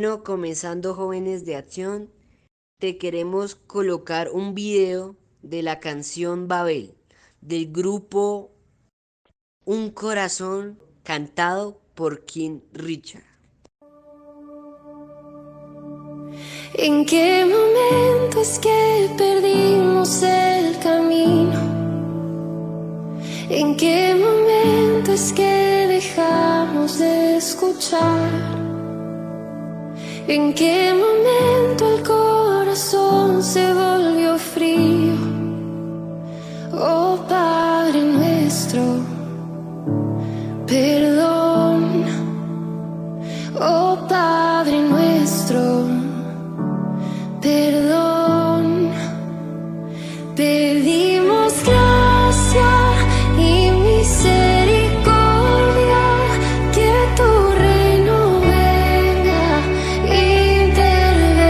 Bueno, comenzando Jóvenes de Acción, te queremos colocar un video de la canción Babel del grupo Un Corazón cantado por King Richard. ¿En qué momento es que perdimos el camino? ¿En qué momento es que dejamos de escuchar? ¿En qué momento el corazón se volvió frío? Oh Padre nuestro, perdón. Oh Padre nuestro, perdón. Pedimos gracia y misericordia, que tu reino venga, interven.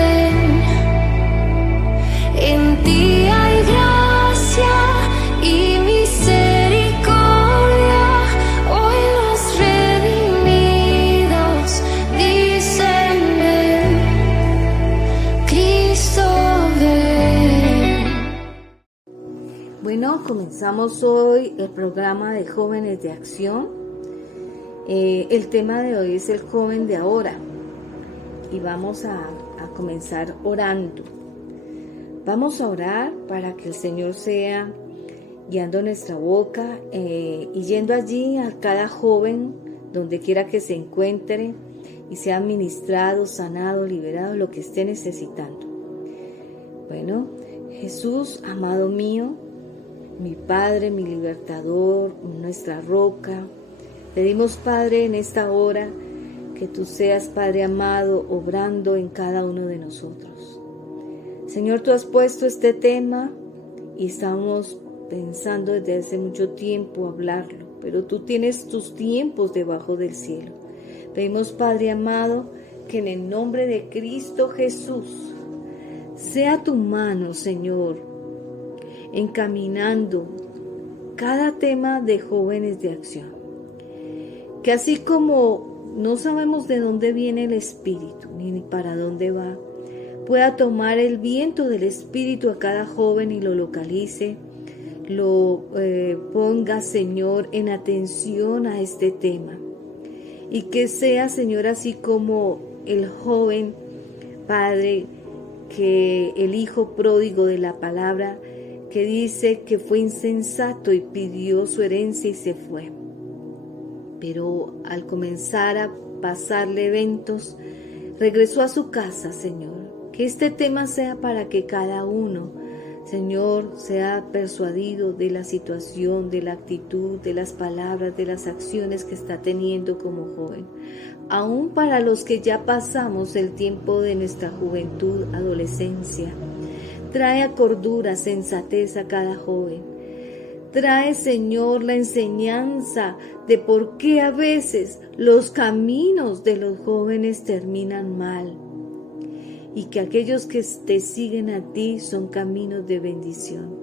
En ti hay gracia y misericordia, hoy los redimidos dicen ven, Cristo ven. Bueno, comenzamos hoy el programa de Jóvenes de Acción. El tema de hoy es el joven de ahora y vamos a comenzar orando. Vamos a orar para que el Señor sea guiando nuestra boca y yendo allí a cada joven donde quiera que se encuentre y sea ministrado, sanado, liberado, lo que esté necesitando. Bueno, Jesús, amado mío, mi Padre, mi libertador, nuestra roca, pedimos, Padre, en esta hora que tú seas, Padre amado, obrando en cada uno de nosotros. Señor, tú has puesto este tema y estamos pensando desde hace mucho tiempo hablarlo, pero tú tienes tus tiempos debajo del cielo. Pedimos, Padre amado, que en el nombre de Cristo Jesús sea tu mano, Señor, encaminando cada tema de Jóvenes de Acción. Que así como no sabemos de dónde viene el Espíritu ni para dónde va, pueda tomar el viento del Espíritu a cada joven y lo localice, lo ponga, Señor, en atención a este tema. Y que sea, Señor, así como el joven Padre, que el hijo pródigo de la palabra, que dice que fue insensato y pidió su herencia y se fue. Pero al comenzar a pasarle eventos, regresó a su casa, Señor. Que este tema sea para que cada uno, Señor, sea persuadido de la situación, de la actitud, de las palabras, de las acciones que está teniendo como joven. Aún para los que ya pasamos el tiempo de nuestra juventud, adolescencia, trae a cordura, sensatez a cada joven. Trae, Señor, la enseñanza de por qué a veces los caminos de los jóvenes terminan mal y que aquellos que te siguen a ti son caminos de bendición.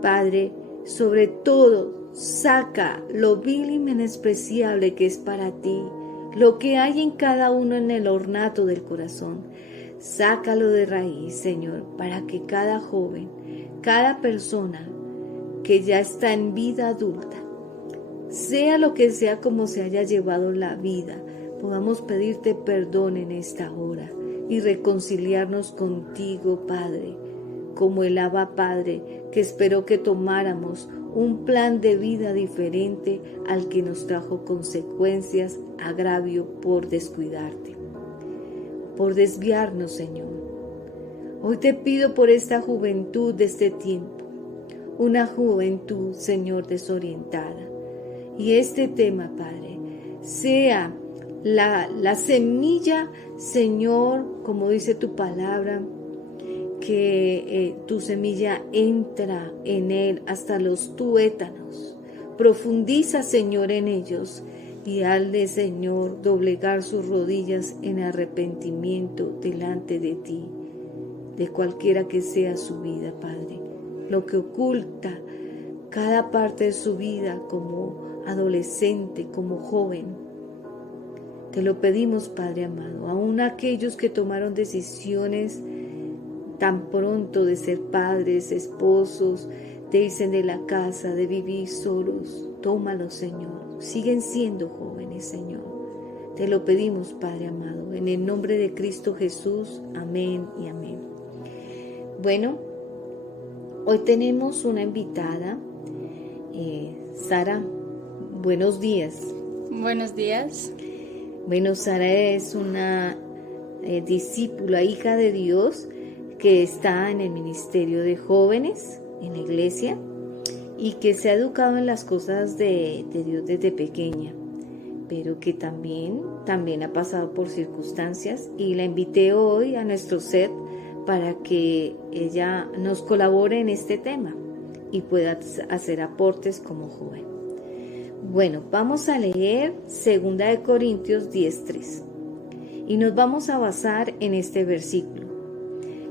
Padre, sobre todo, saca lo vil y menospreciable que es para ti, lo que hay en cada uno en el ornato del corazón. Sácalo de raíz, Señor, para que cada joven, cada persona que ya está en vida adulta, sea lo que sea como se haya llevado la vida, podamos pedirte perdón en esta hora y reconciliarnos contigo, Padre, como el Abba Padre, que esperó que tomáramos un plan de vida diferente al que nos trajo consecuencias, agravio por descuidarte, por desviarnos, Señor. Hoy te pido por esta juventud de este tiempo, una juventud, Señor, desorientada. Y este tema, Padre, sea la semilla, Señor, como dice tu palabra, que tu semilla entra en él hasta los tuétanos. Profundiza, Señor, en ellos y hazle, Señor, doblegar sus rodillas en arrepentimiento delante de ti, de cualquiera que sea su vida, Padre. Lo que oculta cada parte de su vida como adolescente, como joven, Te lo pedimos, Padre amado, aún aquellos que tomaron decisiones tan pronto de ser padres, esposos, de irse de la casa, de vivir solos, tómalos, Señor. Siguen siendo jóvenes, Señor. Te lo pedimos, Padre amado, en el nombre de Cristo Jesús. Amén y amén. Bueno, hoy tenemos una invitada, Sara. Buenos días. Buenos días. Bueno, Sara es una discípula, hija de Dios, que está en el ministerio de jóvenes en la iglesia y que se ha educado en las cosas de Dios desde pequeña, pero que también ha pasado por circunstancias, y la invité hoy a nuestro set para que ella nos colabore en este tema y pueda hacer aportes como joven. Bueno, vamos a leer 2 Corintios 10:3 y nos vamos a basar en este versículo.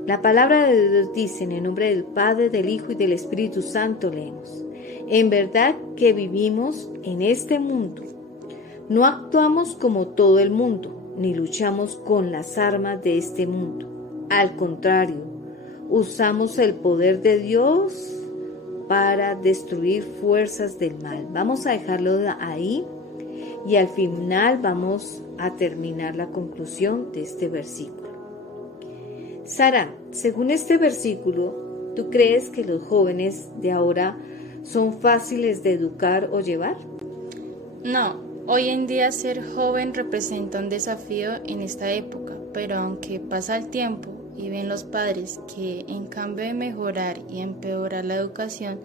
La palabra de Dios dice: en el nombre del Padre, del Hijo y del Espíritu Santo leemos: en verdad que vivimos en este mundo. No actuamos como todo el mundo, ni luchamos con las armas de este mundo. Al contrario, usamos el poder de Dios para destruir fuerzas del mal. Vamos a dejarlo ahí y al final vamos a terminar la conclusión de este versículo. Sara, según este versículo, ¿tú crees que los jóvenes de ahora son fáciles de educar o llevar? No, hoy en día ser joven representa un desafío en esta época, pero aunque pasa el tiempo y ven los padres que en cambio de mejorar y empeorar la educación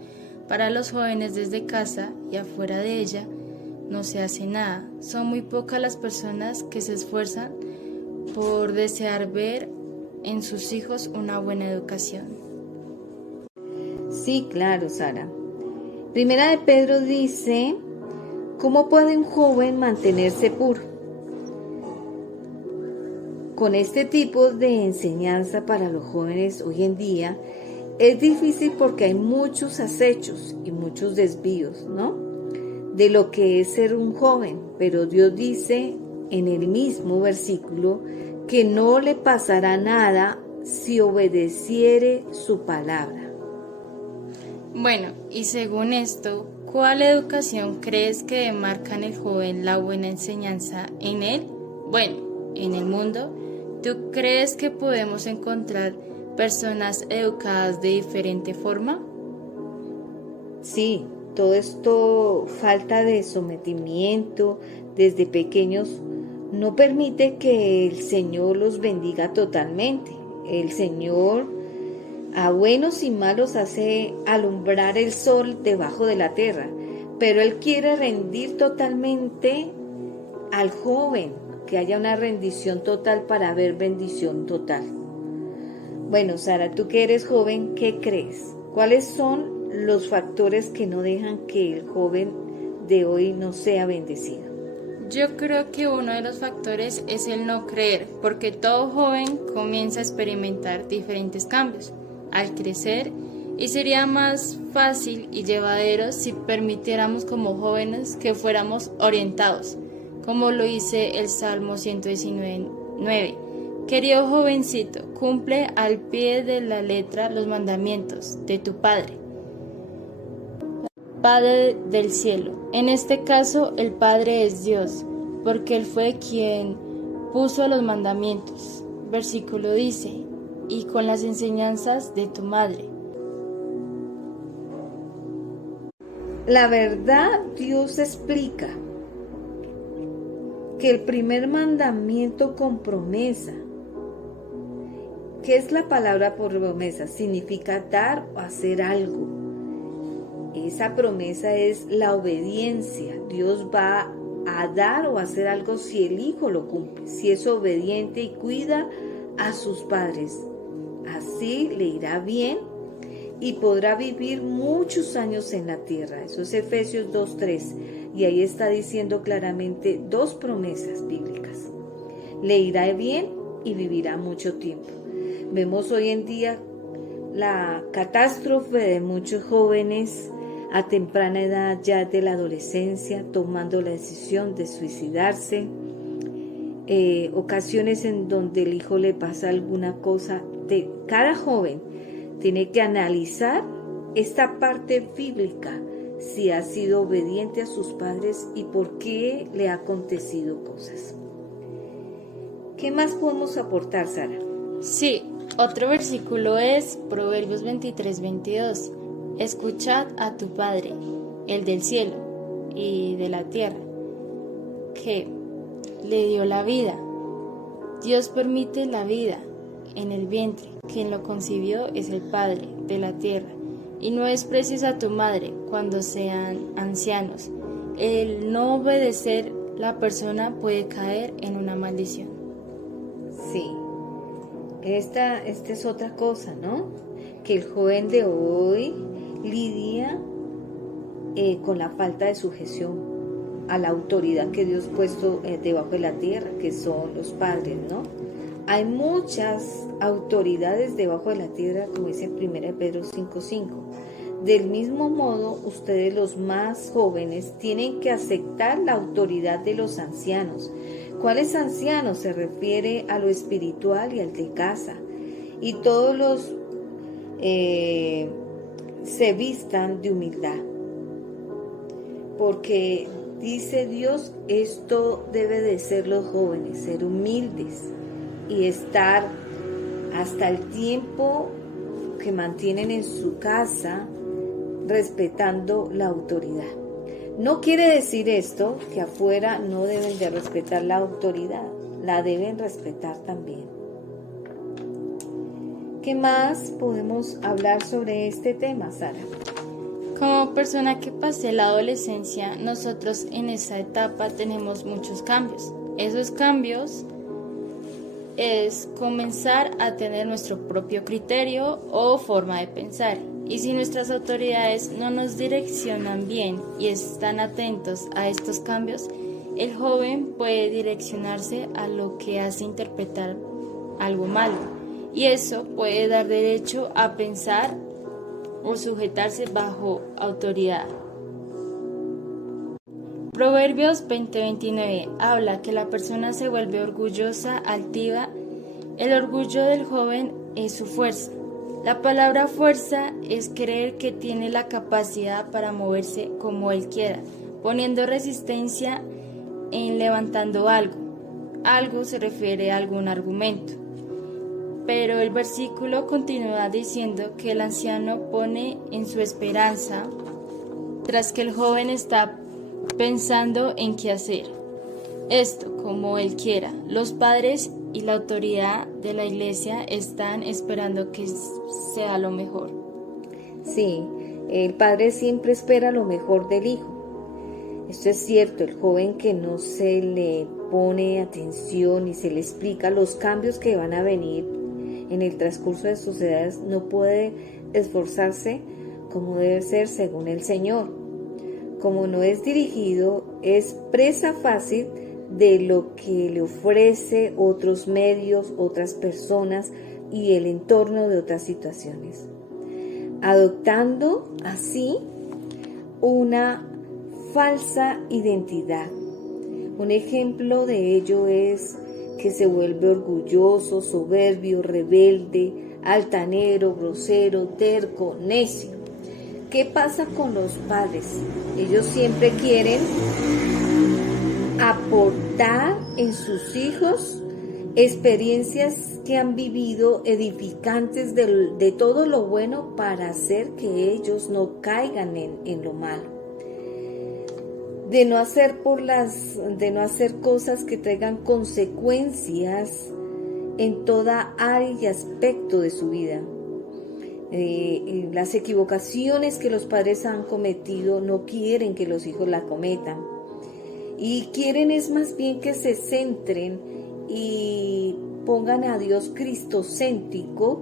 para los jóvenes desde casa y afuera de ella, no se hace nada. Son muy pocas las personas que se esfuerzan por desear ver en sus hijos una buena educación. Sí, claro, Sara. Primera de Pedro dice: ¿cómo puede un joven mantenerse puro? Con este tipo de enseñanza para los jóvenes hoy en día es difícil porque hay muchos acechos y muchos desvíos, ¿no? De lo que es ser un joven, pero Dios dice en el mismo versículo que no le pasará nada si obedeciere su palabra. Bueno, y según esto, ¿cuál educación crees que demarca en el joven la buena enseñanza en él? Bueno, en el mundo, ¿tú crees que podemos encontrar personas educadas de diferente forma? Sí, todo esto, falta de sometimiento desde pequeños, no permite que el Señor los bendiga totalmente. El Señor a buenos y malos hace alumbrar el sol debajo de la tierra, pero Él quiere rendir totalmente al joven, que haya una rendición total para ver bendición total. Bueno, Sara, tú que eres joven, ¿qué crees? ¿Cuáles son los factores que no dejan que el joven de hoy no sea bendecido? Yo creo que uno de los factores es el no creer, porque todo joven comienza a experimentar diferentes cambios al crecer, y sería más fácil y llevadero si permitiéramos como jóvenes que fuéramos orientados, como lo dice el Salmo 119:9. Querido jovencito, cumple al pie de la letra los mandamientos de tu Padre, Padre del cielo. En este caso, el Padre es Dios, porque Él fue quien puso los mandamientos. Versículo dice: y con las enseñanzas de tu madre. La verdad, Dios explica que el primer mandamiento con promesa, ¿qué es la palabra promesa? Significa dar o hacer algo. Esa promesa es la obediencia. Dios va a dar o hacer algo si el hijo lo cumple, si es obediente y cuida a sus padres. Así le irá bien y podrá vivir muchos años en la tierra. Eso es Efesios 2:3, y ahí está diciendo claramente dos promesas bíblicas. Le irá bien y vivirá mucho tiempo. Vemos hoy en día la catástrofe de muchos jóvenes a temprana edad, ya de la adolescencia, tomando la decisión de suicidarse. ocasiones en donde el hijo le pasa alguna cosa. Cada joven tiene que analizar esta parte bíblica, si ha sido obediente a sus padres y por qué le ha acontecido cosas. ¿Qué más podemos aportar, Sara? Sí, otro versículo es Proverbios 23:22. Escuchad a tu Padre, el del cielo y de la tierra, que le dio la vida. Dios permite la vida en el vientre. Quien lo concibió es el Padre de la tierra. Y no desprecies a tu madre cuando sean ancianos. El no obedecer la persona puede caer en una maldición. Sí, esta es otra cosa, ¿no? Que el joven de hoy lidia con la falta de sujeción a la autoridad que Dios ha puesto debajo de la tierra, que son los padres, ¿no? Hay muchas autoridades debajo de la tierra, como dice 1 Pedro 5:5. Del mismo modo, ustedes los más jóvenes tienen que aceptar la autoridad de los ancianos. ¿Cuáles ancianos? Se refiere a lo espiritual y al de casa. Y todos los se vistan de humildad. Porque dice Dios, esto debe de ser los jóvenes, ser humildes y estar hasta el tiempo que mantienen en su casa respetando la autoridad. No quiere decir esto que afuera no deben de respetar la autoridad, la deben respetar también. ¿Qué más podemos hablar sobre este tema, Sara? Como persona que pasé la adolescencia, nosotros en esa etapa tenemos muchos cambios. Esos cambios es comenzar a tener nuestro propio criterio o forma de pensar. Y si nuestras autoridades no nos direccionan bien y están atentos a estos cambios, el joven puede direccionarse a lo que hace interpretar algo malo. Y eso puede dar derecho a pensar o sujetarse bajo autoridad. Proverbios 20:29 habla que la persona se vuelve orgullosa, altiva. El orgullo del joven es su fuerza. La palabra fuerza es creer que tiene la capacidad para moverse como él quiera, poniendo resistencia en levantando algo. Algo se refiere a algún argumento. Pero el versículo continúa diciendo que el anciano pone en su esperanza tras que el joven está pensando en qué hacer. Esto como él quiera. Los padres y la autoridad de la iglesia están esperando que sea lo mejor. Sí, el padre siempre espera lo mejor del hijo. Esto es cierto, el joven que no se le pone atención y se le explica los cambios que van a venir en el transcurso de sus edades no puede esforzarse como debe ser según el Señor. Como no es dirigido, es presa fácil de lo que le ofrece otros medios, otras personas y el entorno de otras situaciones, adoptando así una falsa identidad. Un ejemplo de ello es que se vuelve orgulloso, soberbio, rebelde, altanero, grosero, terco, necio. ¿Qué pasa con los padres? Ellos siempre quieren aportar en sus hijos experiencias que han vivido edificantes de todo lo bueno para hacer que ellos no caigan en lo malo. De no hacer cosas que traigan consecuencias en toda área y aspecto de su vida. Las equivocaciones que los padres han cometido no quieren que los hijos la cometan. Y quieren es más bien que se centren y pongan a Dios cristocéntrico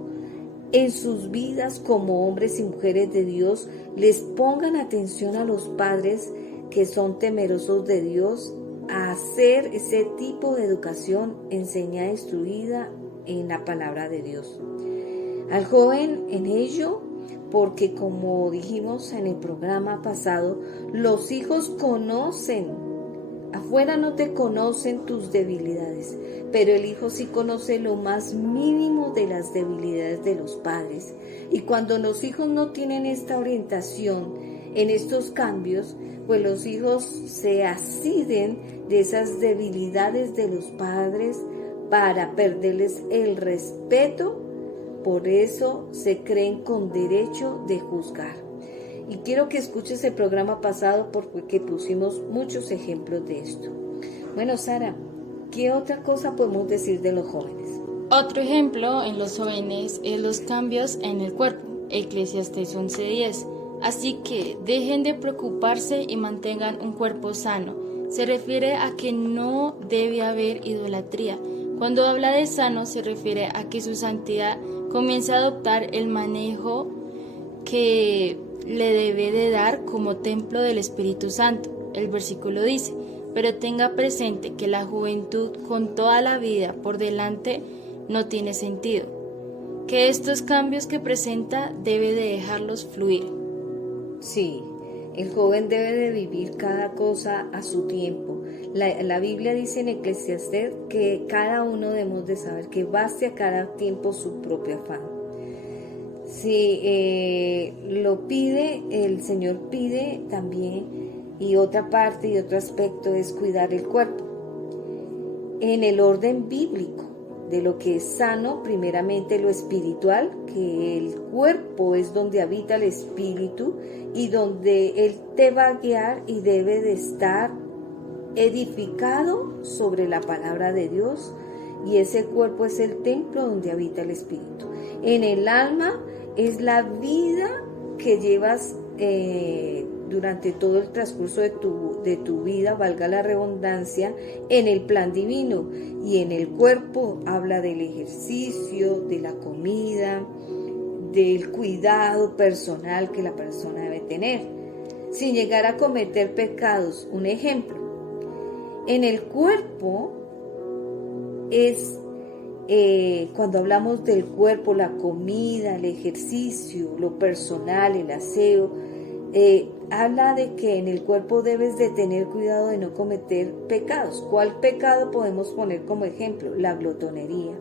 en sus vidas como hombres y mujeres de Dios. Les pongan atención a los padres que son temerosos de Dios, a hacer ese tipo de educación enseñada, instruida en la palabra de Dios. Al joven en ello, porque como dijimos en el programa pasado, los hijos conocen Afuera no te conocen tus debilidades, pero el hijo sí conoce lo más mínimo de las debilidades de los padres. Y cuando los hijos no tienen esta orientación en estos cambios, pues los hijos se asiden de esas debilidades de los padres para perderles el respeto. Por eso se creen con derecho de juzgar. Y quiero que escuches el programa pasado porque pusimos muchos ejemplos de esto. Bueno, Sara, ¿qué otra cosa podemos decir de los jóvenes? Otro ejemplo en los jóvenes es los cambios en el cuerpo. Eclesiastés 11:10. Así que dejen de preocuparse y mantengan un cuerpo sano. Se refiere a que no debe haber idolatría. Cuando habla de sano se refiere a que su santidad comience a adoptar el manejo que le debe de dar como templo del Espíritu Santo. El versículo dice: pero tenga presente que la juventud con toda la vida por delante no tiene sentido, que estos cambios que presenta debe de dejarlos fluir. Sí, el joven debe de vivir cada cosa a su tiempo. La Biblia dice en Eclesiastés que cada uno debemos de saber que baste a cada tiempo su propio afán. Si lo pide, el Señor pide también, y otra parte y otro aspecto es cuidar el cuerpo. En el orden bíblico de lo que es sano, primeramente lo espiritual, que el cuerpo es donde habita el espíritu y donde Él te va a guiar y debe de estar edificado sobre la palabra de Dios, y ese cuerpo es el templo donde habita el espíritu. En el alma es la vida que llevas durante todo el transcurso de tu vida, valga la redundancia, en el plan divino. Y en el cuerpo habla del ejercicio, de la comida, del cuidado personal que la persona debe tener, sin llegar a cometer pecados. Un ejemplo, en el cuerpo es cuando hablamos del cuerpo, la comida, el ejercicio, lo personal, el aseo, habla de que en el cuerpo debes de tener cuidado de no cometer pecados. ¿Cuál pecado podemos poner como ejemplo? La glotonería.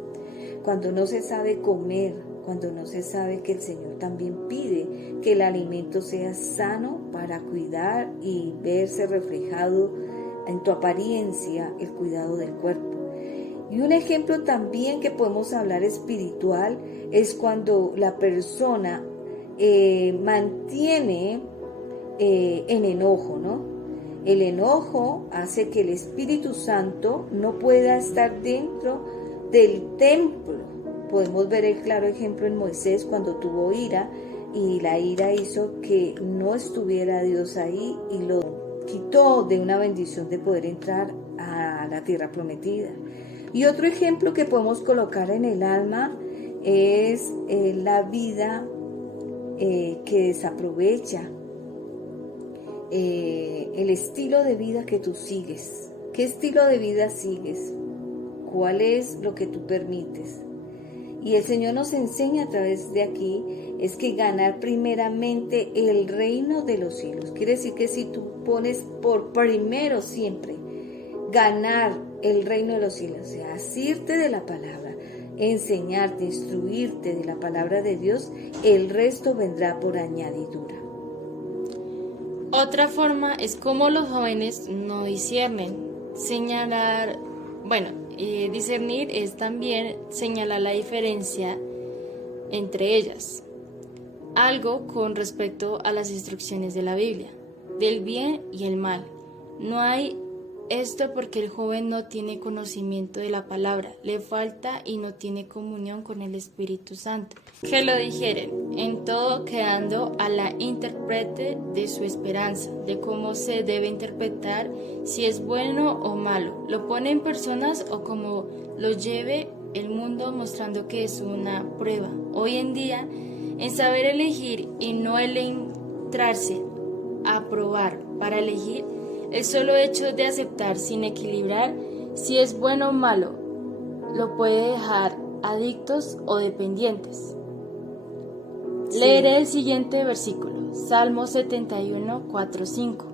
Cuando no se sabe comer, cuando no se sabe que el Señor también pide que el alimento sea sano para cuidar y verse reflejado en tu apariencia el cuidado del cuerpo. Y un ejemplo también que podemos hablar espiritual es cuando la persona mantiene en enojo, ¿no? El enojo hace que el Espíritu Santo no pueda estar dentro del templo. Podemos ver el claro ejemplo en Moisés cuando tuvo ira, y la ira hizo que no estuviera Dios ahí y lo quitó de una bendición de poder entrar a la tierra prometida. Y otro ejemplo que podemos colocar en el alma es la vida que desaprovecha, el estilo de vida que tú sigues. ¿Qué estilo de vida sigues? ¿Cuál es lo que tú permites? Y el Señor nos enseña a través de aquí es que ganar primeramente el reino de los cielos. Quiere decir que si tú pones por primero siempre ganar el reino de los cielos, o sea, asirte de la palabra, enseñarte, instruirte de la palabra de Dios, el resto vendrá por añadidura. Otra forma es cómo los jóvenes no disciernen. Discernir es también señalar la diferencia entre ellas. Algo con respecto a las instrucciones de la Biblia, del bien y el mal. No hay esto porque el joven no tiene conocimiento de la palabra, le falta y no tiene comunión con el Espíritu Santo. Que lo dijeren, en todo quedando a la intérprete de su esperanza, de cómo se debe interpretar, si es bueno o malo, lo pone en personas o como lo lleve el mundo, mostrando que es una prueba. Hoy en día, en saber elegir y no el entrarse a probar para elegir, el solo hecho de aceptar sin equilibrar si es bueno o malo, lo puede dejar adictos o dependientes. Sí. Leeré el siguiente versículo, Salmo 71, 4, 5.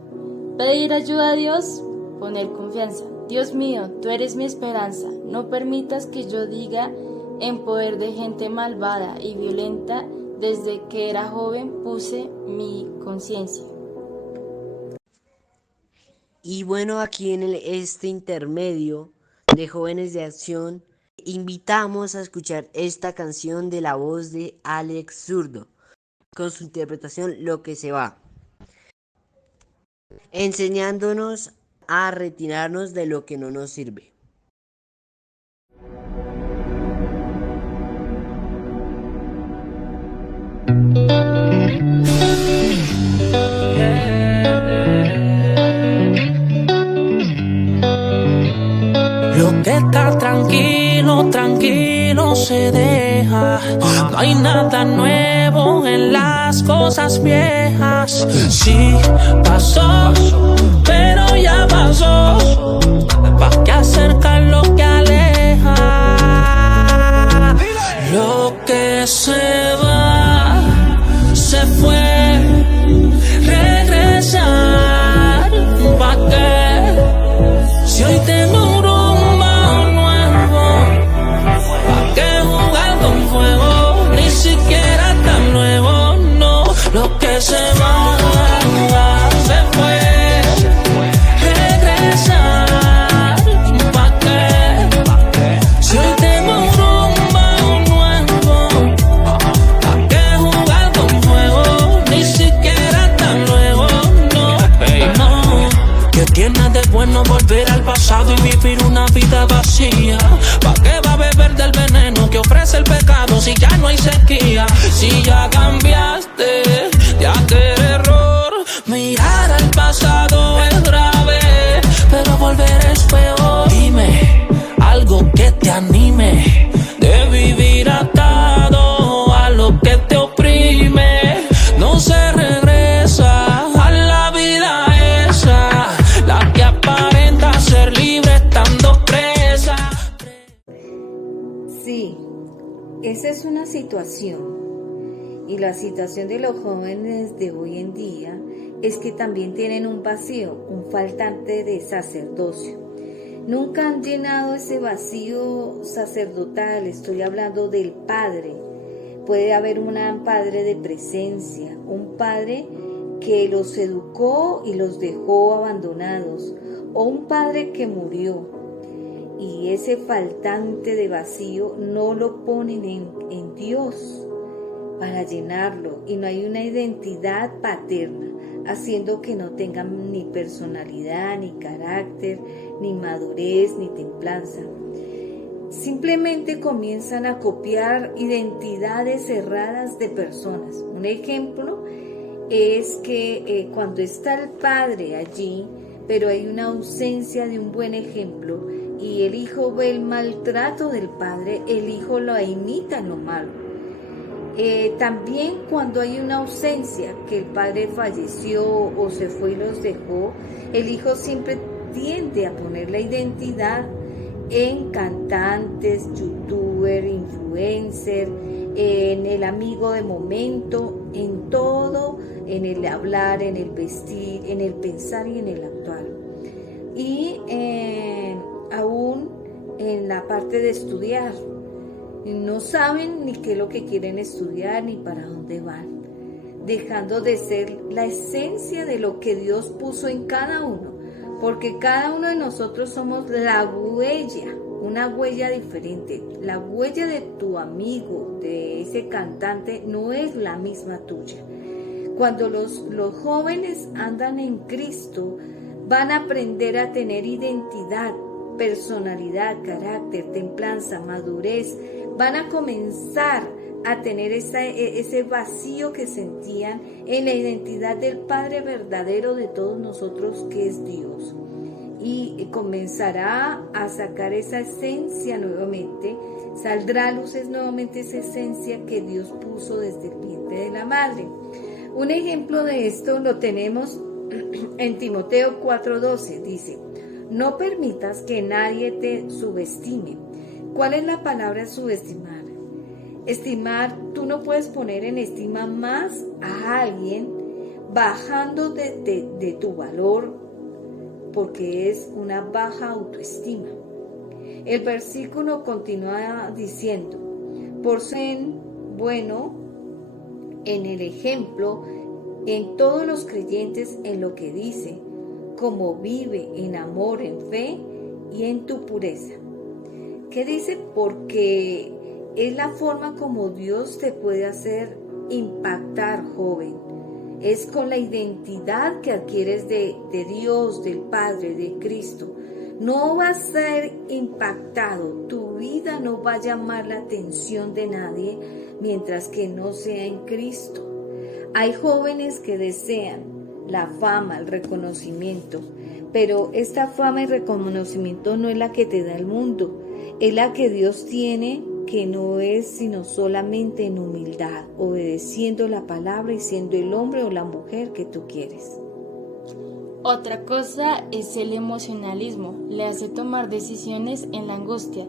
Pedir ayuda a Dios, poner confianza. Dios mío, tú eres mi esperanza. No permitas que yo diga en poder de gente malvada y violenta. Desde que era joven puse mi conciencia. Y bueno, aquí en este intermedio de Jóvenes de Acción, invitamos a escuchar esta canción de la voz de Alex Zurdo, con su interpretación Lo que se va, enseñándonos a retirarnos de lo que no nos sirve. Lo que está tranquilo, tranquilo se deja. No hay nada nuevo en las cosas viejas. Sí, pasó, pero ya pasó. ¿Pa' qué acercar lo que aleja? Lo que se va, se fue. Regresar, ¿pa' qué? Si hoy tengo un rumbo nuevo, ¿pa' qué jugar con fuego? Ni siquiera tan nuevo, no. Lo que se va, se fue. Regresar, ¿pa' qué? Si hoy tengo un rumbo nuevo, ¿pa' qué jugar con fuego? Ni siquiera tan nuevo, no, no. ¿Qué tiene de bueno volver al pasado y vivir una vida vacía? ¿Pa' qué va a beber del veneno que ofrece el pecado si ya no hay sequía? Si ya cambiaste de aquel error, mirar al pasado es grave, pero volver es peor. Dime algo que te anime de vivir atado a lo que te oprime. No se regresa a la vida esa, la que aparenta ser libre estando presa. Sí, esa es una situación. Y la situación de los jóvenes de hoy en día es que también tienen un vacío, un faltante de sacerdocio. Nunca han llenado ese vacío sacerdotal, estoy hablando del padre. Puede haber un padre de presencia, un padre que los educó y los dejó abandonados, o un padre que murió. Y ese faltante de vacío no lo ponen en Dios para llenarlo, y no hay una identidad paterna, haciendo que no tengan ni personalidad, ni carácter, ni madurez, ni templanza. Simplemente comienzan a copiar identidades erradas de personas. Un ejemplo es que cuando está el padre allí, pero hay una ausencia de un buen ejemplo, y el hijo ve el maltrato del padre, el hijo lo imita en lo malo. También cuando hay una ausencia, que el padre falleció o se fue y los dejó, el hijo siempre tiende a poner la identidad en cantantes, youtuber, influencer, en el amigo de momento, en todo, en el hablar, en el vestir, en el pensar y en el actuar. Y aún en la parte de estudiar. No saben ni qué es lo que quieren estudiar ni para dónde van, dejando de ser la esencia de lo que Dios puso en cada uno, porque cada uno de nosotros somos la huella, una huella diferente. La huella de tu amigo, de ese cantante, no es la misma tuya. Cuando los jóvenes andan en Cristo, van a aprender a tener identidad, personalidad, carácter, templanza, madurez. Van a comenzar a tener ese vacío que sentían en la identidad del Padre verdadero de todos nosotros, que es Dios. Y comenzará a sacar esa esencia nuevamente, saldrá a luces nuevamente esa esencia que Dios puso desde el vientre de la madre. Un ejemplo de esto lo tenemos en Timoteo 4:12, dice: no permitas que nadie te subestime. ¿Cuál es la palabra subestimar? Estimar, tú no puedes poner en estima más a alguien bajando de tu valor porque es una baja autoestima. El versículo continúa diciendo, por ser bueno en el ejemplo, en todos los creyentes en lo que dice, como vive en amor, en fe y en tu pureza. ¿Qué dice? Porque es la forma como Dios te puede hacer impactar, joven. Es con la identidad que adquieres de Dios, del Padre, de Cristo. No va a ser impactado, tu vida no va a llamar la atención de nadie mientras que no sea en Cristo. Hay jóvenes que desean la fama, el reconocimiento, pero esta fama y reconocimiento no es la que te da el mundo, es la que Dios tiene, que no es sino solamente en humildad, obedeciendo la palabra y siendo el hombre o la mujer que tú quieres. Otra cosa es el emocionalismo, le hace tomar decisiones en la angustia,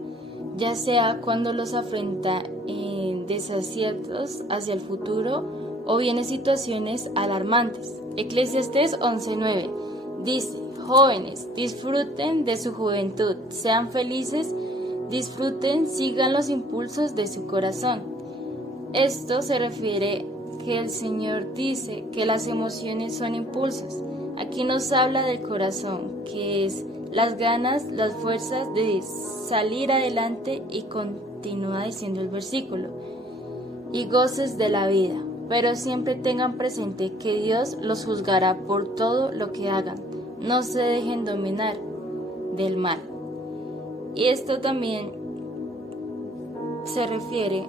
ya sea cuando los afronta en desaciertos hacia el futuro o bien en situaciones alarmantes. Eclesiastés 11:9 dice, jóvenes, disfruten de su juventud, sean felices, disfruten, sigan los impulsos de su corazón. Esto se refiere que el Señor dice que las emociones son impulsos. Aquí nos habla del corazón, que es las ganas, las fuerzas de salir adelante, y continúa diciendo el versículo, y goces de la vida, pero siempre tengan presente que Dios los juzgará por todo lo que hagan, no se dejen dominar del mal. Y esto también se refiere,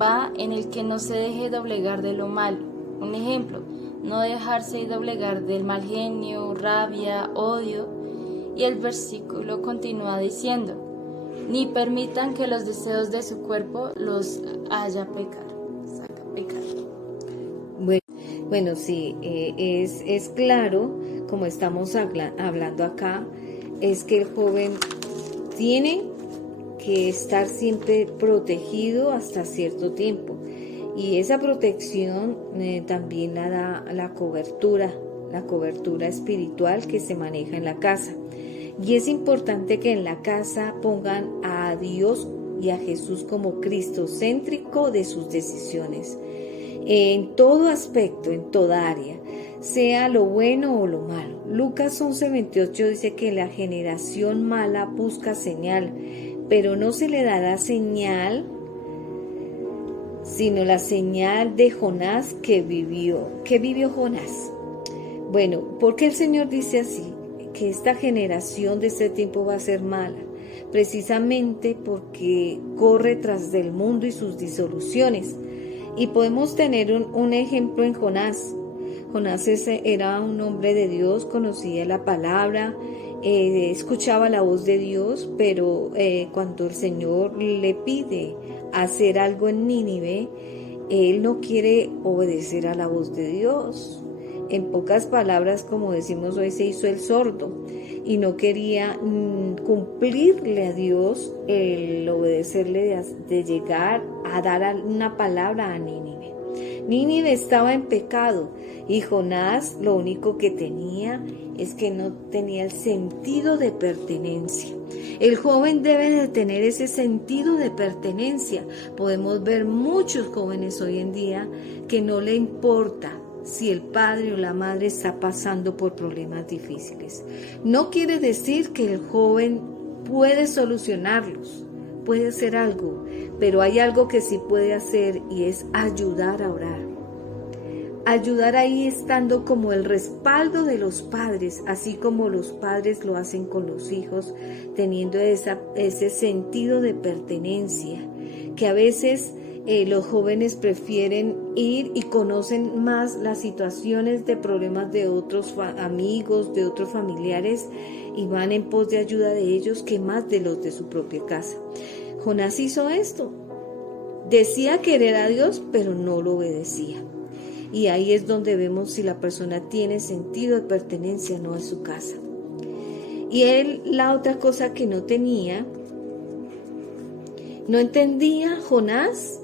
va en el que no se deje doblegar de lo malo. Un ejemplo, no dejarse doblegar del mal genio, rabia, odio. Y el versículo continúa diciendo, ni permitan que los deseos de su cuerpo los haga pecar. Bueno, sí, es claro, como estamos hablando acá, es que el joven tiene que estar siempre protegido hasta cierto tiempo. Y esa protección también la da la cobertura espiritual que se maneja en la casa. Y es importante que en la casa pongan a Dios y a Jesús como Cristo céntrico de sus decisiones. En todo aspecto, en toda área, sea lo bueno o lo malo. Lucas 11:28 dice que la generación mala busca señal, pero no se le dará señal sino la señal de Jonás que vivió. ¿Qué vivió Jonás? Bueno, ¿por qué el Señor dice así? Que esta generación de este tiempo va a ser mala. Precisamente porque corre tras del mundo y sus disoluciones. Y podemos tener un ejemplo en Jonás. Jonás era un hombre de Dios, conocía la palabra, escuchaba la voz de Dios, pero cuando el Señor le pide hacer algo en Nínive, él no quiere obedecer a la voz de Dios. En pocas palabras, como decimos hoy, se hizo el sordo y no quería cumplirle a Dios el obedecerle de llegar a dar una palabra a Nínive. Nínive estaba en pecado y Jonás lo único que tenía es que no tenía el sentido de pertenencia. El joven debe de tener ese sentido de pertenencia. Podemos ver muchos jóvenes hoy en día que no le importa si el padre o la madre está pasando por problemas difíciles. No quiere decir que el joven puede solucionarlos, puede hacer algo, pero hay algo que sí puede hacer y es ayudar a orar. Ayudar ahí estando como el respaldo de los padres, así como los padres lo hacen con los hijos, teniendo ese sentido de pertenencia, que a veces los jóvenes prefieren ir y conocen más las situaciones de problemas de otros amigos, de otros familiares, y van en pos de ayuda de ellos que más de los de su propia casa. Jonás hizo esto. Decía querer a Dios, pero no lo obedecía. Y ahí es donde vemos si la persona tiene sentido de pertenencia o no a su casa. Y él, la otra cosa que no tenía, no entendía Jonás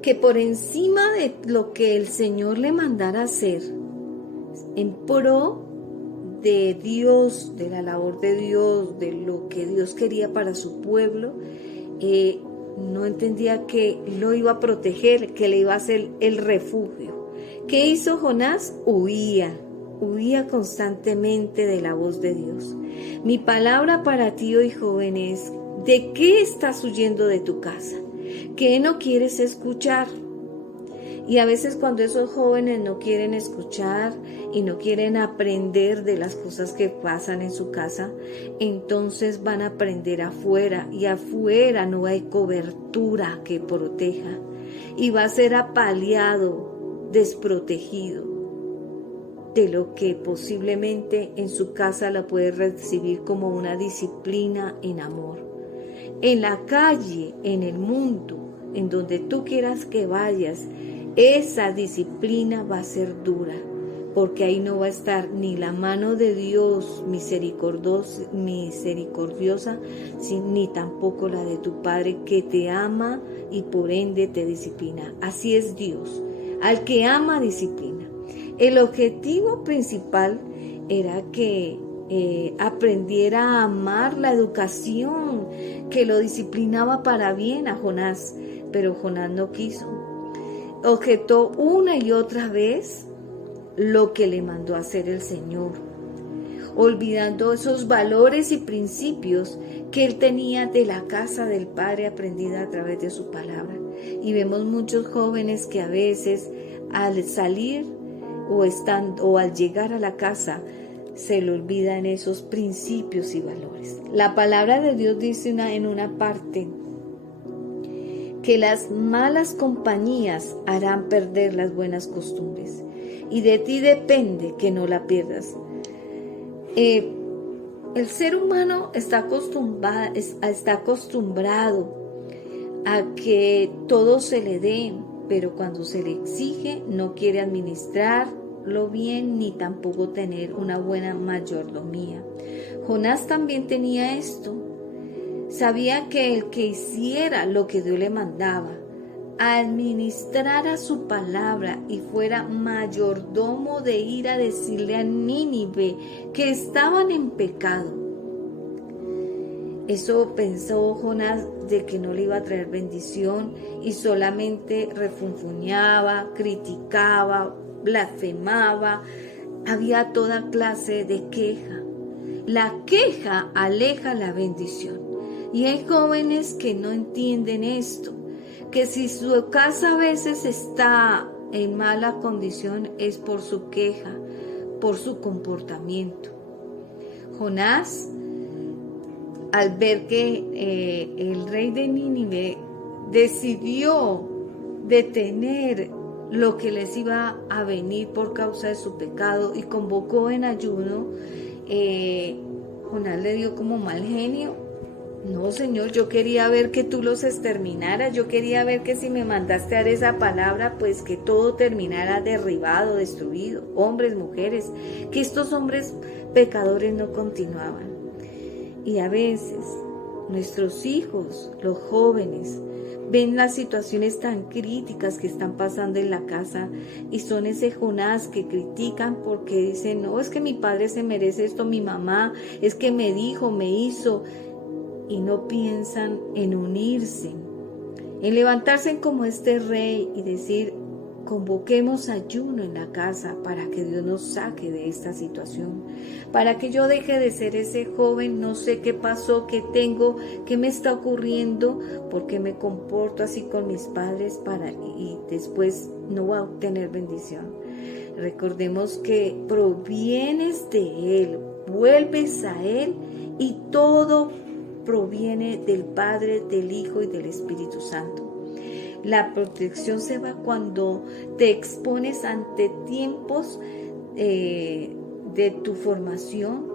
que por encima de lo que el Señor le mandara hacer, en pro de Dios, de la labor de Dios, de lo que Dios quería para su pueblo, no entendía que lo iba a proteger, que le iba a ser el refugio. ¿Qué hizo Jonás? Huía constantemente de la voz de Dios. Mi palabra para ti hoy, joven, es: ¿de qué estás huyendo de tu casa? ¿Qué no quieres escuchar? Y a veces cuando esos jóvenes no quieren escuchar y no quieren aprender de las cosas que pasan en su casa, entonces van a aprender afuera, y afuera no hay cobertura que proteja, y va a ser apaleado, desprotegido de lo que posiblemente en su casa la puede recibir como una disciplina en amor. En la calle, en el mundo, en donde tú quieras que vayas, esa disciplina va a ser dura, porque ahí no va a estar ni la mano de Dios misericordiosa, ni tampoco la de tu Padre, que te ama y por ende te disciplina. Así es Dios, al que ama disciplina. El objetivo principal era que aprendiera a amar la educación, que lo disciplinaba para bien a Jonás, pero Jonás no quiso. Objetó una y otra vez lo que le mandó a hacer el Señor, olvidando esos valores y principios que él tenía de la casa del Padre, aprendida a través de su palabra. Y vemos muchos jóvenes que a veces al salir o al llegar a la casa se le olvidan esos principios y valores. La palabra de Dios dice en una parte que las malas compañías harán perder las buenas costumbres, y de ti depende que no la pierdas. El ser humano está acostumbrado a que todo se le dé, pero cuando se le exige no quiere administrarlo bien ni tampoco tener una buena mayordomía. Jonás también tenía esto. Sabía que el que hiciera lo que Dios le mandaba, administrara su palabra y fuera mayordomo de ir a decirle a Nínive que estaban en pecado. Eso pensó Jonás, de que no le iba a traer bendición, y solamente refunfuñaba, criticaba, blasfemaba. Había toda clase de queja. La queja aleja la bendición. Y hay jóvenes que no entienden esto, que si su casa a veces está en mala condición es por su queja, por su comportamiento. Jonás, al ver que el rey de Nínive decidió detener lo que les iba a venir por causa de su pecado y convocó en ayuno, Jonás le dio como mal genio. No, Señor, yo quería ver que tú los exterminaras, yo quería ver que si me mandaste a dar esa palabra, pues que todo terminara derribado, destruido, hombres, mujeres, que estos hombres pecadores no continuaban. Y a veces nuestros hijos, los jóvenes, ven las situaciones tan críticas que están pasando en la casa y son ese Jonás que critican porque dicen: no, es que mi padre se merece esto, mi mamá, es que me dijo, me hizo. Y no piensan en unirse, en levantarse como este rey y decir: convoquemos ayuno en la casa para que Dios nos saque de esta situación, para que yo deje de ser ese joven, no sé qué pasó, qué tengo, qué me está ocurriendo, porque me comporto así con mis padres y después no voy a obtener bendición. Recordemos que provienes de Él, vuelves a Él, y todo proviene del Padre, del Hijo y del Espíritu Santo. La protección se va cuando te expones ante tiempos de tu formación,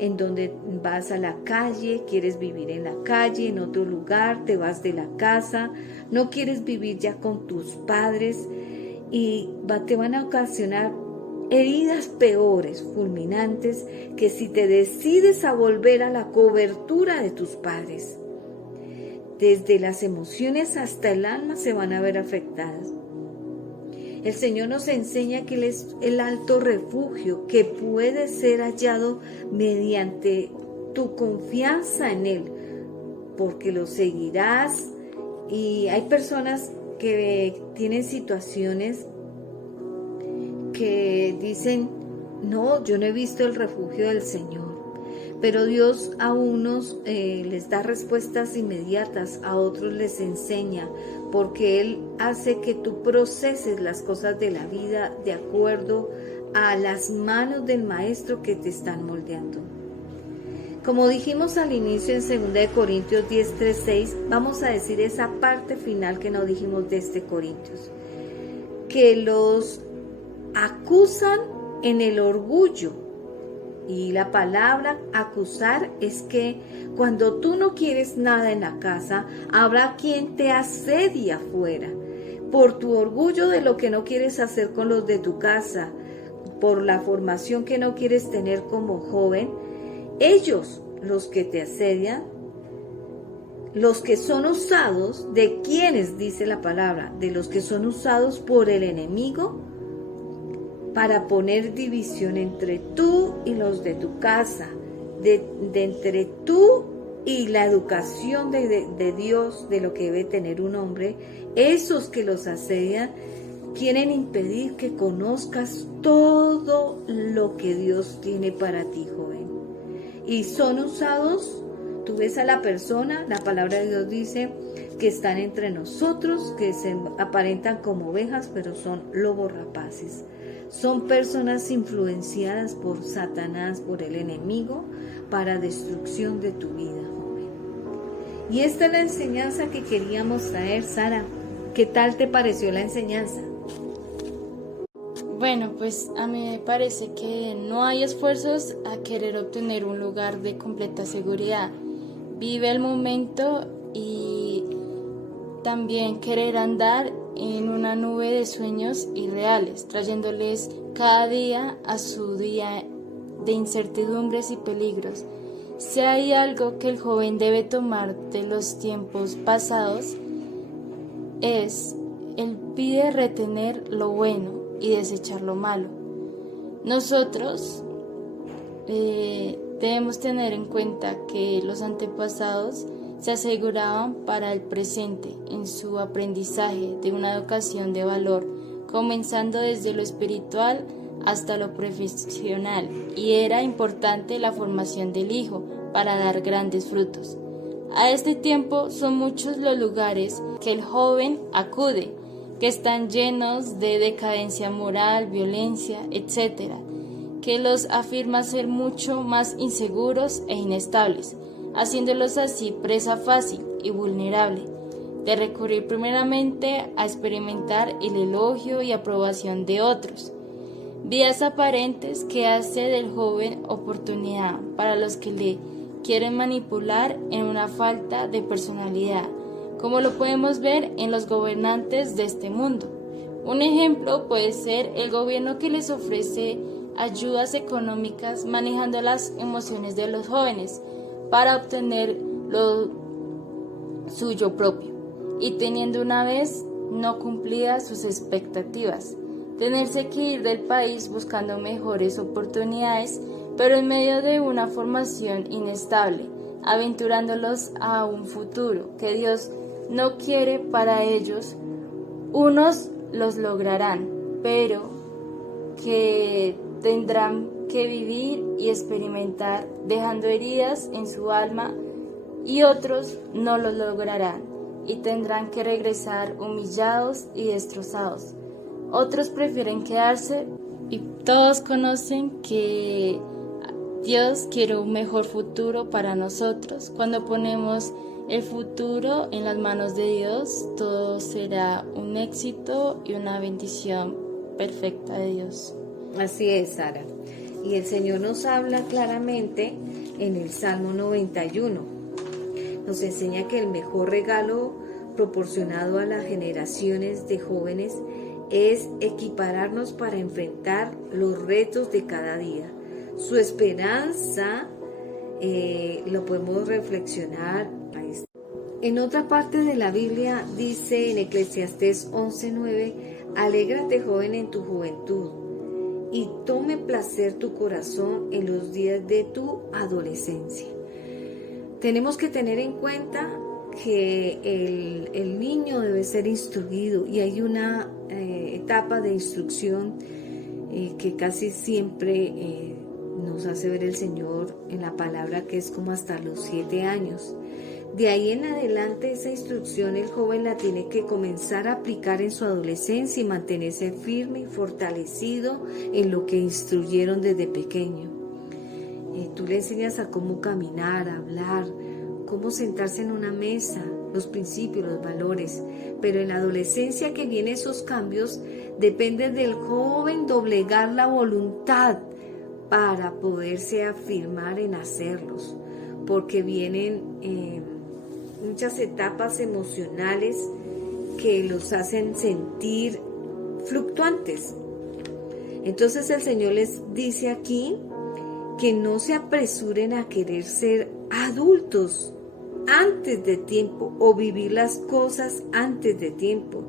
en donde vas a la calle, quieres vivir en la calle, en otro lugar, te vas de la casa, no quieres vivir ya con tus padres, y te van a ocasionar heridas peores, fulminantes, que si te decides a volver a la cobertura de tus padres. Desde las emociones hasta el alma se van a ver afectadas. El Señor nos enseña que Él es el alto refugio que puede ser hallado mediante tu confianza en Él, porque lo seguirás. Y hay personas que tienen situaciones que dicen, no, yo no he visto el refugio del Señor. Pero Dios a unos les da respuestas inmediatas, a otros les enseña, porque Él hace que tú proceses las cosas de la vida de acuerdo a las manos del Maestro que te están moldeando. Como dijimos al inicio en 2 Corintios 10, 3, 6, vamos a decir esa parte final que no dijimos de este Corintios, que los acusan en el orgullo. Y la palabra acusar es que cuando tú no quieres nada en la casa, habrá quien te asedie afuera. Por tu orgullo de lo que no quieres hacer con los de tu casa, por la formación que no quieres tener como joven, ellos, los que te asedian, los que son usados, ¿de quiénes dice la palabra? De los que son usados por el enemigo, para poner división entre tú y los de tu casa, de entre tú y la educación de Dios, de lo que debe tener un hombre. Esos que los asedian quieren impedir que conozcas todo lo que Dios tiene para ti, joven. Y son usados, tú ves a la persona, la palabra de Dios dice que están entre nosotros, que se aparentan como ovejas, pero son lobos rapaces. Son personas influenciadas por Satanás, por el enemigo, para destrucción de tu vida, joven. Y esta es la enseñanza que queríamos traer, Sara. ¿Qué tal te pareció la enseñanza? Bueno, pues a mí me parece que no hay esfuerzos a querer obtener un lugar de completa seguridad. Vive el momento y también querer andar en una nube de sueños irreales, trayéndoles cada día a su día de incertidumbres y peligros. Si hay algo que el joven debe tomar de los tiempos pasados, es el pide retener lo bueno y desechar lo malo. Nosotros debemos tener en cuenta que los antepasados se aseguraban para el presente en su aprendizaje de una educación de valor, comenzando desde lo espiritual hasta lo profesional, y era importante la formación del hijo para dar grandes frutos. A este tiempo son muchos los lugares que el joven acude, que están llenos de decadencia moral, violencia, etc., que los afirma ser mucho más inseguros e inestables, haciéndolos así presa fácil y vulnerable, de recurrir primeramente a experimentar el elogio y aprobación de otros. Vidas aparentes que hace del joven oportunidad para los que le quieren manipular en una falta de personalidad, como lo podemos ver en los gobernantes de este mundo. Un ejemplo puede ser el gobierno que les ofrece ayudas económicas manejando las emociones de los jóvenes para obtener lo suyo propio y teniendo una vez no cumplidas sus expectativas, tenerse que ir del país buscando mejores oportunidades, pero en medio de una formación inestable, aventurándolos a un futuro que Dios no quiere para ellos. Unos los lograrán, pero que tendrán que vivir y experimentar dejando heridas en su alma, y otros no lo lograrán y tendrán que regresar humillados y destrozados. Otros prefieren quedarse, y todos conocen que Dios quiere un mejor futuro para nosotros. Cuando ponemos el futuro en las manos de Dios, todo será un éxito y una bendición perfecta de Dios. Así es, Sara. Y el Señor nos habla claramente en el Salmo 91. Nos enseña que el mejor regalo proporcionado a las generaciones de jóvenes es equipararnos para enfrentar los retos de cada día. Su esperanza lo podemos reflexionar En otra parte de la Biblia dice en Eclesiastés 11:9, alégrate joven en tu juventud y tome placer tu corazón en los días de tu adolescencia. Tenemos que tener en cuenta que el niño debe ser instruido y hay una etapa de instrucción que casi siempre nos hace ver el Señor en la palabra, que es como hasta los 7 años. De ahí en adelante esa instrucción el joven la tiene que comenzar a aplicar en su adolescencia y mantenerse firme y fortalecido en lo que instruyeron desde pequeño. Tú le enseñas a cómo caminar, a hablar, cómo sentarse en una mesa, los principios, los valores, pero en la adolescencia que vienen esos cambios, depende del joven doblegar la voluntad para poderse afirmar en hacerlos, porque vienen muchas etapas emocionales que los hacen sentir fluctuantes. Entonces el Señor les dice aquí que no se apresuren a querer ser adultos antes de tiempo o vivir las cosas antes de tiempo.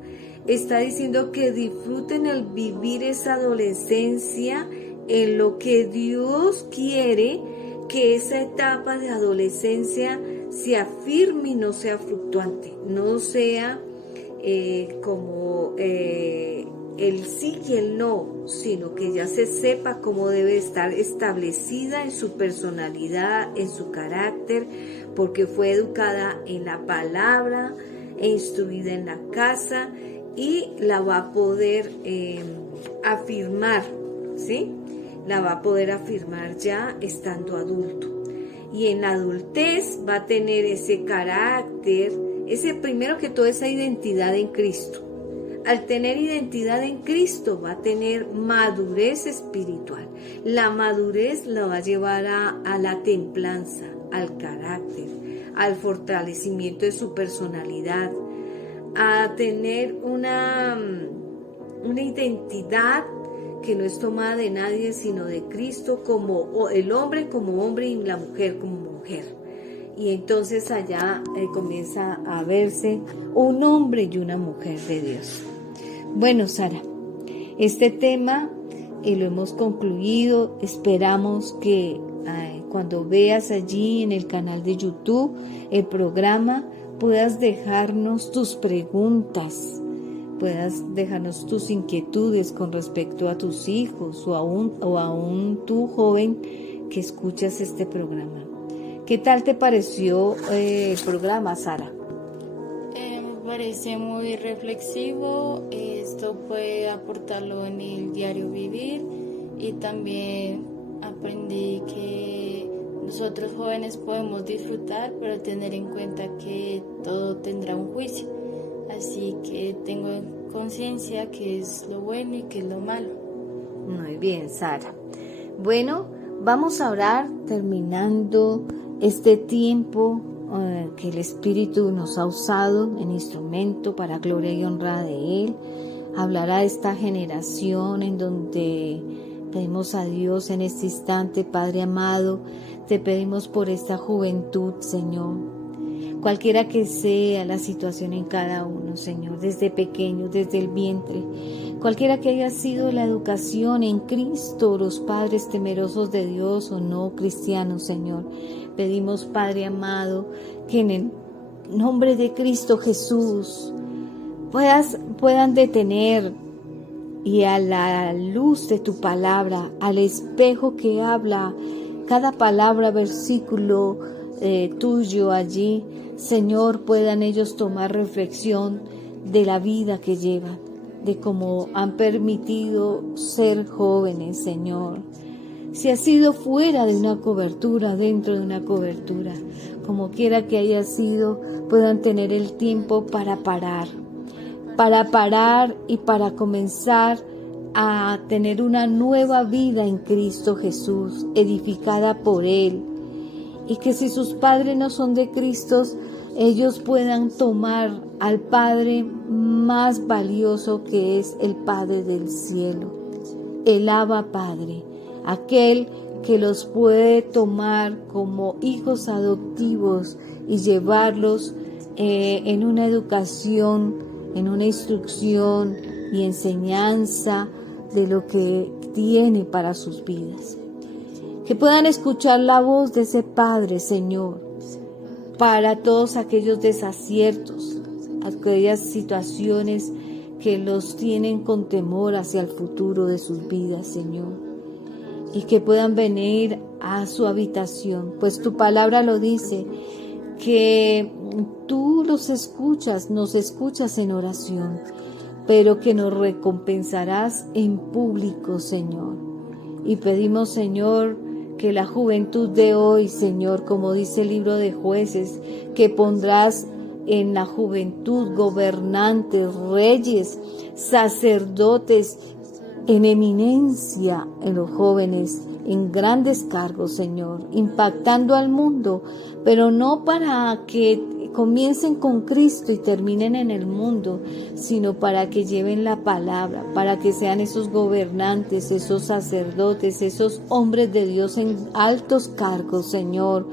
Está diciendo que disfruten el vivir esa adolescencia en lo que Dios quiere, que esa etapa de adolescencia se afirme y no sea fluctuante, no sea como el sí y el no, sino que ya se sepa cómo debe estar establecida en su personalidad, en su carácter, porque fue educada en la palabra e instruida en la casa y la va a poder afirmar, ¿sí? La va a poder afirmar ya estando adulto. Y en la adultez va a tener ese carácter, ese primero que todo, esa identidad en Cristo. Al tener identidad en Cristo va a tener madurez espiritual. La madurez la va a llevar a la templanza, al carácter, al fortalecimiento de su personalidad, a tener una identidad que no es tomada de nadie sino de Cristo, como el hombre como hombre y la mujer como mujer. Y entonces allá comienza a verse un hombre y una mujer de Dios. Bueno, Sara, este tema lo hemos concluido. Esperamos que cuando veas allí en el canal de YouTube el programa puedas dejarnos tus preguntas, puedas dejarnos tus inquietudes con respecto a tus hijos o aún tú, joven, que escuchas este programa. ¿Qué tal te pareció el programa, Sara? Me parece muy reflexivo. Esto puede aportarlo en el diario vivir y también aprendí que nosotros jóvenes podemos disfrutar, pero tener en cuenta que todo tendrá un juicio. Así que tengo conciencia que es lo bueno y que es lo malo. Muy bien, Sara. Bueno, vamos a orar terminando este tiempo que el Espíritu nos ha usado en instrumento para gloria y honra de Él. Hablará esta generación en donde pedimos a Dios en este instante, Padre amado, te pedimos por esta juventud, Señor. Cualquiera que sea la situación en cada uno, Señor, desde pequeño, desde el vientre, cualquiera que haya sido la educación en Cristo, los padres temerosos de Dios o no cristianos, Señor, pedimos, Padre amado, que en el nombre de Cristo Jesús puedan detener y a la luz de tu palabra, al espejo que habla cada palabra, versículo tuyo allí, Señor, puedan ellos tomar reflexión de la vida que llevan, de cómo han permitido ser jóvenes, Señor. Si ha sido fuera de una cobertura, dentro de una cobertura, como quiera que haya sido, puedan tener el tiempo para parar y para comenzar a tener una nueva vida en Cristo Jesús, edificada por Él. Y que si sus padres no son de Cristo, ellos puedan tomar al Padre más valioso, que es el Padre del cielo, el Abba Padre, aquel que los puede tomar como hijos adoptivos y llevarlos en una educación, en una instrucción y enseñanza de lo que tiene para sus vidas. Que puedan escuchar la voz de ese Padre, Señor, para todos aquellos desaciertos, aquellas situaciones que los tienen con temor hacia el futuro de sus vidas, Señor. Y que puedan venir a su habitación, pues tu palabra lo dice, que tú los escuchas, nos escuchas en oración, pero que nos recompensarás en público, Señor. Y pedimos, Señor, que la juventud de hoy, Señor, como dice el libro de Jueces, que pondrás en la juventud gobernantes, reyes, sacerdotes, en eminencia en los jóvenes, en grandes cargos, Señor, impactando al mundo, pero no para que comiencen con Cristo y terminen en el mundo, sino para que lleven la palabra, para que sean esos gobernantes, esos sacerdotes, esos hombres de Dios en altos cargos, Señor,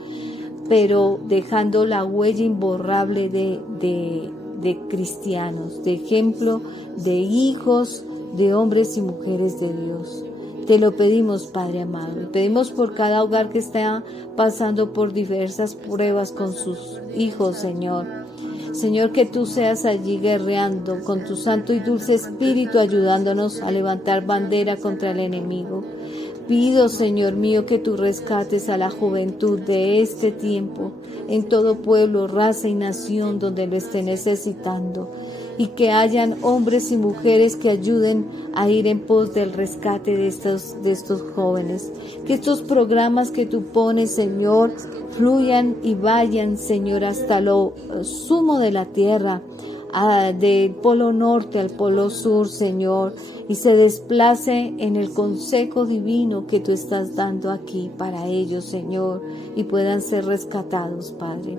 pero dejando la huella imborrable de cristianos, de ejemplo, de hijos, de hombres y mujeres de Dios. Te lo pedimos, Padre amado, y pedimos por cada hogar que está pasando por diversas pruebas con sus hijos, Señor. Señor, que tú seas allí guerreando con tu santo y dulce espíritu, ayudándonos a levantar bandera contra el enemigo. Pido, Señor mío, que tú rescates a la juventud de este tiempo, en todo pueblo, raza y nación donde lo esté necesitando, y que hayan hombres y mujeres que ayuden a ir en pos del rescate de estos jóvenes. Que estos programas que tú pones, Señor, fluyan y vayan, Señor, hasta lo sumo de la tierra, del polo norte al polo sur, Señor, y se desplace en el consejo divino que tú estás dando aquí para ellos, Señor, y puedan ser rescatados, Padre.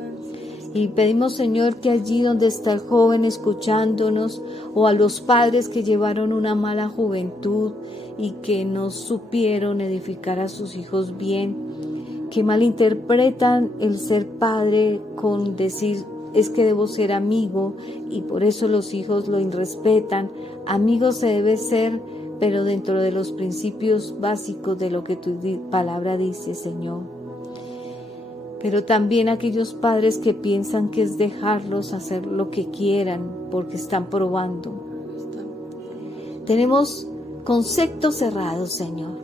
Y pedimos, Señor, que allí donde está el joven escuchándonos, o a los padres que llevaron una mala juventud y que no supieron edificar a sus hijos bien, que malinterpretan el ser padre con decir, es que debo ser amigo, y por eso los hijos lo irrespetan. Amigo se debe ser, pero dentro de los principios básicos de lo que tu palabra dice, Señor. Pero también aquellos padres que piensan que es dejarlos hacer lo que quieran porque están probando. Tenemos conceptos cerrados, Señor.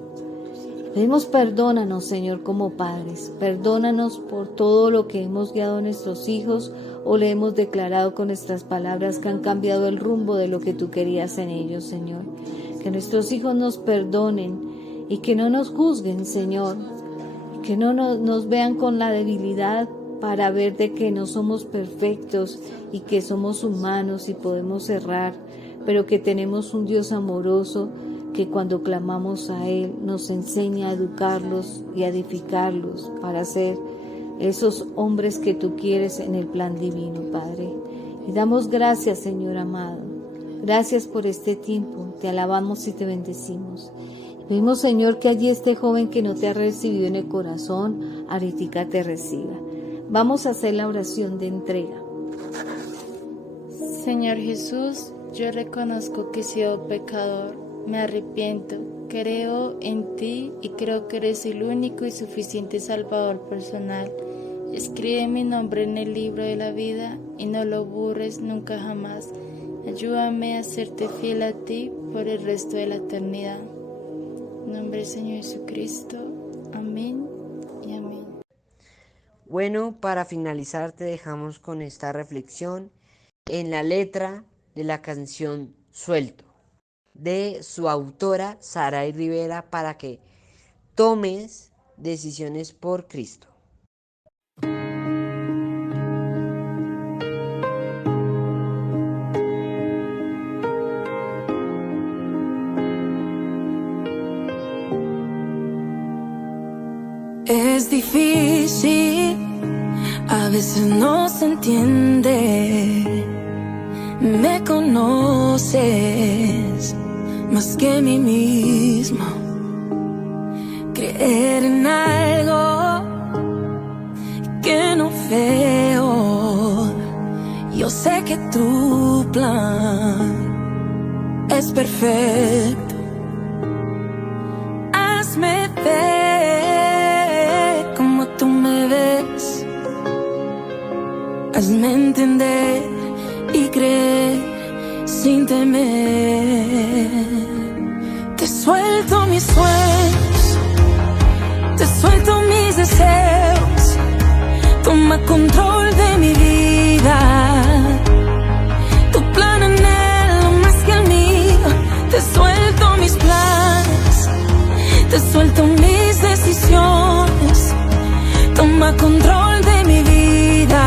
Pedimos perdónanos, Señor, como padres. Perdónanos por todo lo que hemos guiado a nuestros hijos o le hemos declarado con nuestras palabras que han cambiado el rumbo de lo que tú querías en ellos, Señor. Que nuestros hijos nos perdonen y que no nos juzguen, Señor. Que no nos vean con la debilidad para ver de que no somos perfectos y que somos humanos y podemos errar, pero que tenemos un Dios amoroso que cuando clamamos a Él nos enseña a educarlos y a edificarlos para ser esos hombres que tú quieres en el plan divino, Padre. Y damos gracias, Señor amado. Gracias por este tiempo. Te alabamos y te bendecimos. Pedimos, Señor, que allí este joven que no te ha recibido en el corazón, ahorita te reciba. Vamos a hacer la oración de entrega. Señor Jesús, yo reconozco que he sido pecador, me arrepiento, creo en ti y creo que eres el único y suficiente Salvador personal. Escribe mi nombre en el libro de la vida y no lo borres nunca jamás. Ayúdame a serte fiel a ti por el resto de la eternidad. En nombre del Señor Jesucristo. Amén y amén. Bueno, para finalizar te dejamos con esta reflexión en la letra de la canción Suelto, de su autora Saray Rivera, para que tomes decisiones por Cristo. Es difícil, a veces no se entiende. Me conoces más que mí mismo. Creer en algo que no veo Yo sé que tu plan es perfecto. Hazme ver como tú me ves. Hazme entender y creer sin temer. Te suelto mis sueños, te suelto mis deseos. Toma control de mi vida. Tu plan anhelo más que el mío. Te suelto mis planes, te suelto mis decisiones. Toma control de mi vida.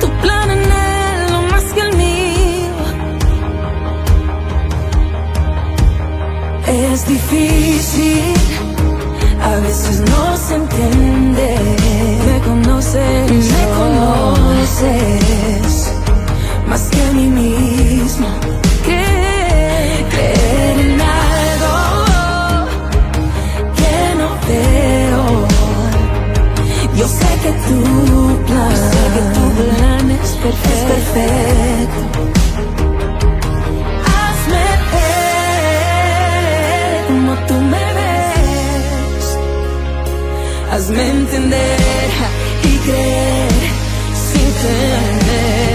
Tu plan anhelo más que el mío. Es difícil, a veces no se entiende. Me conoces más que a mí mismo. Creer en algo que no veo. Yo sé que tu plan es perfecto. Hazme ver como tú me ves. Hazme entender y creer sin temer.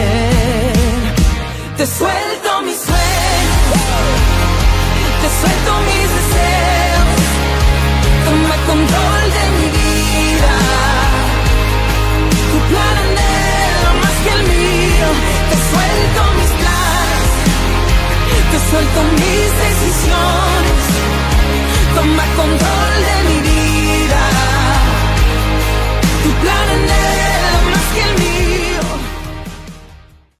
Te suelto mis sueños, te suelto mis deseos. Toma control de mi vida. Tu plan anhelo más que el mío. Te suelto mis planes, te suelto mis decisiones. Toma control de mi vida.